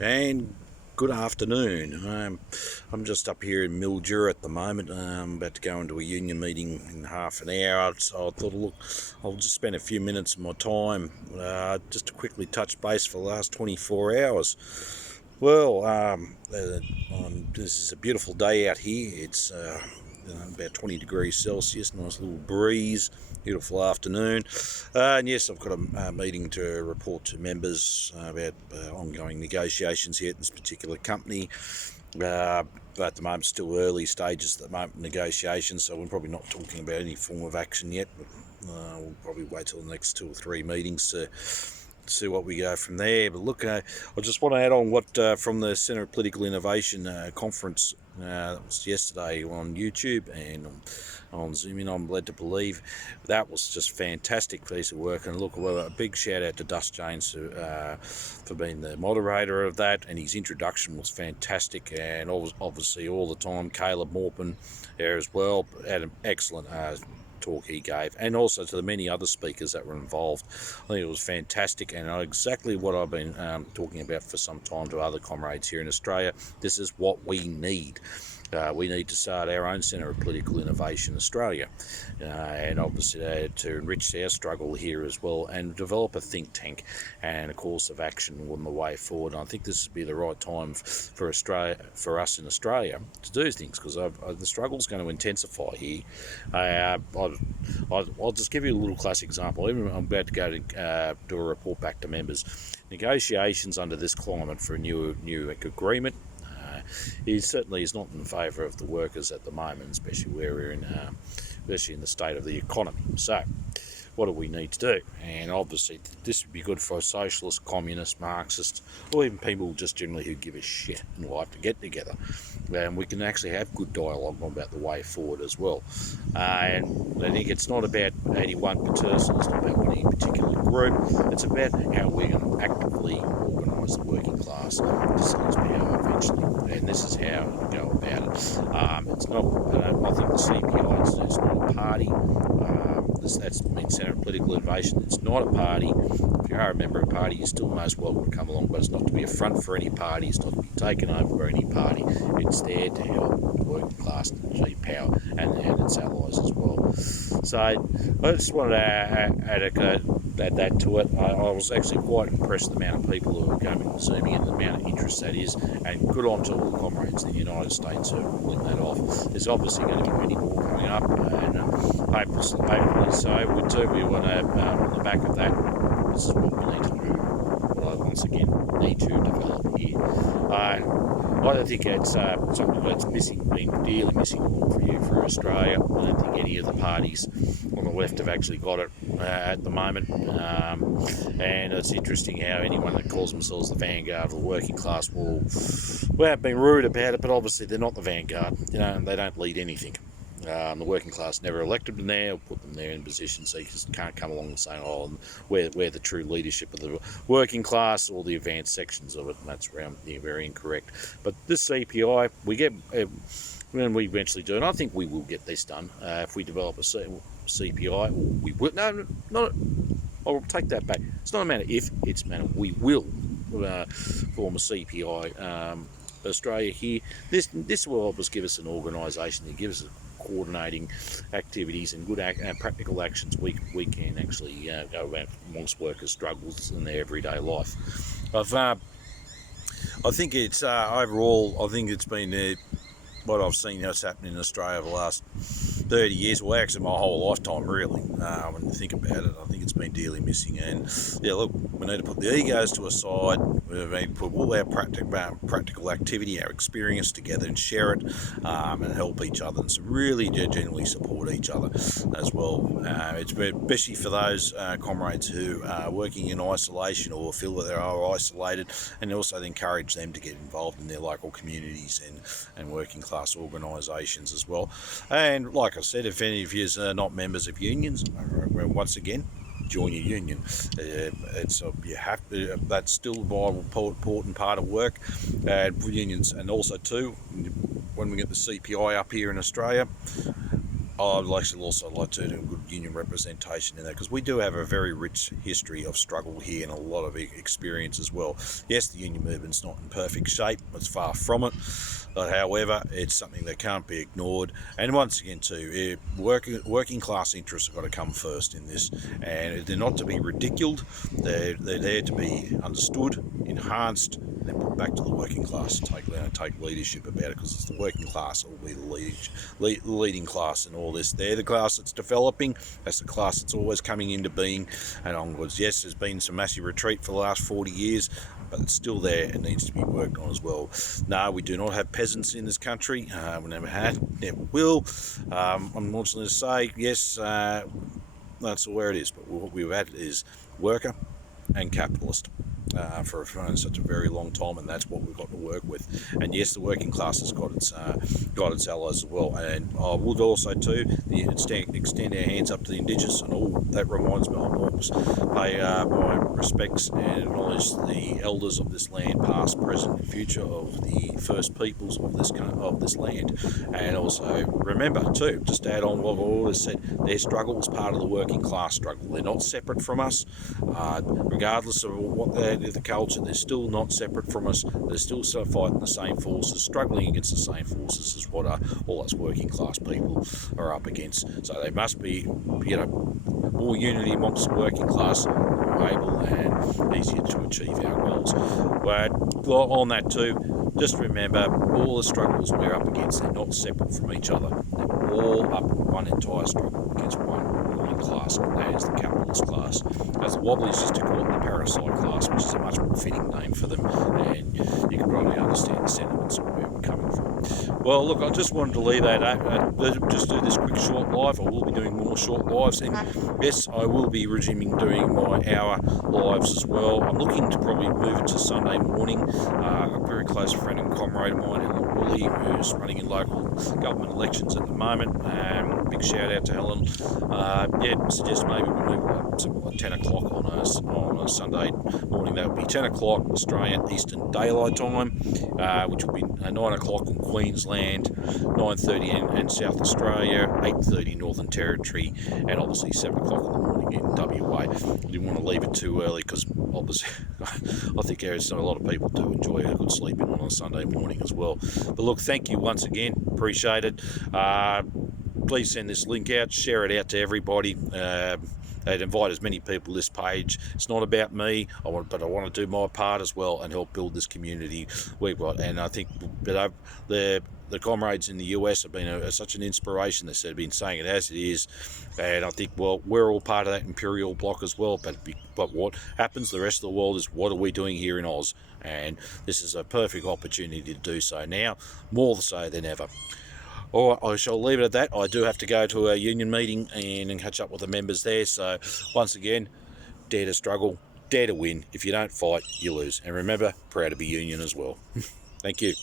And good afternoon. I'm just up here in Mildura at the moment. I'm about to go into a union meeting in half an hour, so I thought, look, I'll just spend a few minutes of my time just to quickly touch base for the last 24 hours. Well, this is a beautiful day out here. It's about 20 degrees Celsius, nice little breeze, beautiful afternoon. And yes, I've got a meeting to report to members about ongoing negotiations here at this particular company. But at the moment, still early stages at the moment, negotiations, so we're probably not talking about any form of action yet. But, we'll probably wait till the next 2 or 3 meetings to see what we go from there. But look, I just want to add on what from the Centre of Political Innovation conference that was yesterday on YouTube and on Zoom in. I'm led to believe that was just fantastic piece of work. And look, well, a big shout out to Dust James for being the moderator of that, and his introduction was fantastic. And obviously all the time, Caleb Morpin there as well had an excellent talk he gave, and also to the many other speakers that were involved. I think it was fantastic, and exactly what I've been talking about for some time to other comrades here in Australia. This is what we need. We need to start our own Centre of Political Innovation Australia, and obviously to enrich our struggle here as well, and develop a think tank and a course of action on the way forward. And I think this would be the right time for Australia, for us in Australia, to do things, because the struggle's going to intensify here. I'll just give you a little classic example. I'm about to go to do a report back to members. Negotiations under this climate for a new agreement he certainly is not in favour of the workers at the moment, especially where we're in, especially in the state of the economy. So, what do we need to do? And obviously, this would be good for socialists, communists, Marxists, or even people just generally who give a shit in life to get together. And we can actually have good dialogue about the way forward as well. And I think it's not about any one person, it's not about any particular group, it's about how we're going to actively organise the working class to seize power eventually. And this is how we go about it. It's not, I think the CPI, it's not a party. That's been Centre of Political Innovation. It's not a party. If you are a member of a party, you're still most welcome to come along, but it's not to be a front for any party. It's not to be taken over by any party. It's there to help the working class achieve power and its allies as well. So I just wanted to add that to it. I was actually quite impressed with the amount of people who are coming and Zooming and the amount of interest that is, and good on to all the comrades in the United States who are pulling that off. There's obviously going to be many more coming up, and hopefully so. We want to, on the back of that, this is what we need to do. What I once again need to develop here. I don't think it's something that's been dearly missing for Australia. I don't think any of the parties on the left have actually got it at the moment. And it's interesting how anyone that calls themselves the vanguard of the working class will have been rude about it, but obviously they're not the vanguard. They don't lead anything. The working class never elected them there or put them there in positions, so you just can't come along and say, oh, we're the true leadership of the working class or the advanced sections of it, and that's very incorrect. But this CPI, we get, when we eventually do, and I think we will get this done, if we develop a CPI, we will, I'll take that back. It's not a matter if, it's a matter we will form a CPI Australia here. This will help us give us an organisation that gives us coordinating activities and good practical actions we can actually go about amongst workers' struggles in their everyday life. I think it's overall, I think it's been what I've seen that's happening in Australia over the last 30 years, well actually my whole lifetime really, when you think about it. I think it's been dearly missing, and yeah, look, we need to put the egos to a side. We need to put all our practical activity, our experience together and share it, and help each other, and so really genuinely support each other as well. It's especially for those comrades who are working in isolation or feel that they are isolated, and also encourage them to get involved in their local communities and working class organisations as well. And like I said, if any of you are not members of unions, once again, join your union. You have to. That's still a vital, important part of work. Unions, and also too, when we get the CPI up here in Australia, I'd actually also like to do a good union representation in that, because we do have a very rich history of struggle here and a lot of experience as well. Yes, the union movement's not in perfect shape, it's far from it, but however, it's something that can't be ignored. And once again too, working class interests have got to come first in this, and they're not to be ridiculed, they're there to be understood, enhanced, and then put back to the working class to take leadership about it, because it's the working class that will be the leading class in all this. They're the class that's developing, that's the class that's always coming into being and onwards. Yes, there's been some massive retreat for the last 40 years, but it's still there and needs to be worked on as well. No, we do not have peasants in this country. We never had, never will. I'm not going to say, yes, that's where it is, but what we've had is worker and capitalist. For such a very long time, and that's what we've got to work with. And yes, the working class has got its allies as well. And I would also too extend our hands up to the Indigenous, and all that reminds me, I must pay my respects and acknowledge the elders of this land, past, present, and future, of the first peoples of this land. And also remember too, just to add on what I've always said, their struggle was part of the working class struggle. They're not separate from us, regardless of what the culture. They're still not separate from us. They're still fighting the same forces, struggling against the same forces as what all us working class people are up against. So they must be, more unity amongst the working class, more able and easier to achieve our goals. But on that too, just remember, all the struggles we're up against, they're not separate from each other. They're all up in one entire struggle against one ruling class, and that is the capitalist class. As the Wobblies used to call it, the parasite class, which is a much more fitting name for them, and you can probably understand the sentiments of where we're coming from. Well, look, I just wanted to leave that just do this quick short live. I will be doing more short lives, and yes, I will be resuming doing my hour lives as well. I'm looking to probably move it to Sunday morning. A very close friend and comrade of mine, Helen Woolley, who's running in local government elections at the moment. Big shout out to Helen. Suggest maybe we move something like 10 o'clock on a Sunday morning. That would be 10 o'clock Australian Eastern Daylight Time, which will be 9 o'clock in Queensland, 9:30 in South Australia, 8:30 Northern Territory, and obviously 7 o'clock in the morning in WA. I didn't want to leave it too early, because obviously I think a lot of people do enjoy a good sleep in on a Sunday morning as well. But look, thank you once again, appreciate it. Please send this link out, share it out to everybody. They'd invite as many people to this page. It's not about me, but I want to do my part as well and help build this community we've got. And I think that the comrades in the US have been such an inspiration. They've been saying it as it is, and I think, well, we're all part of that imperial bloc as well. But what happens the rest of the world is, what are we doing here in Oz? And this is a perfect opportunity to do so now, more so than ever. All right, I shall leave it at that. I do have to go to a union meeting and catch up with the members there. So once again, dare to struggle, dare to win. If you don't fight, you lose. And remember, proud to be union as well. Thank you.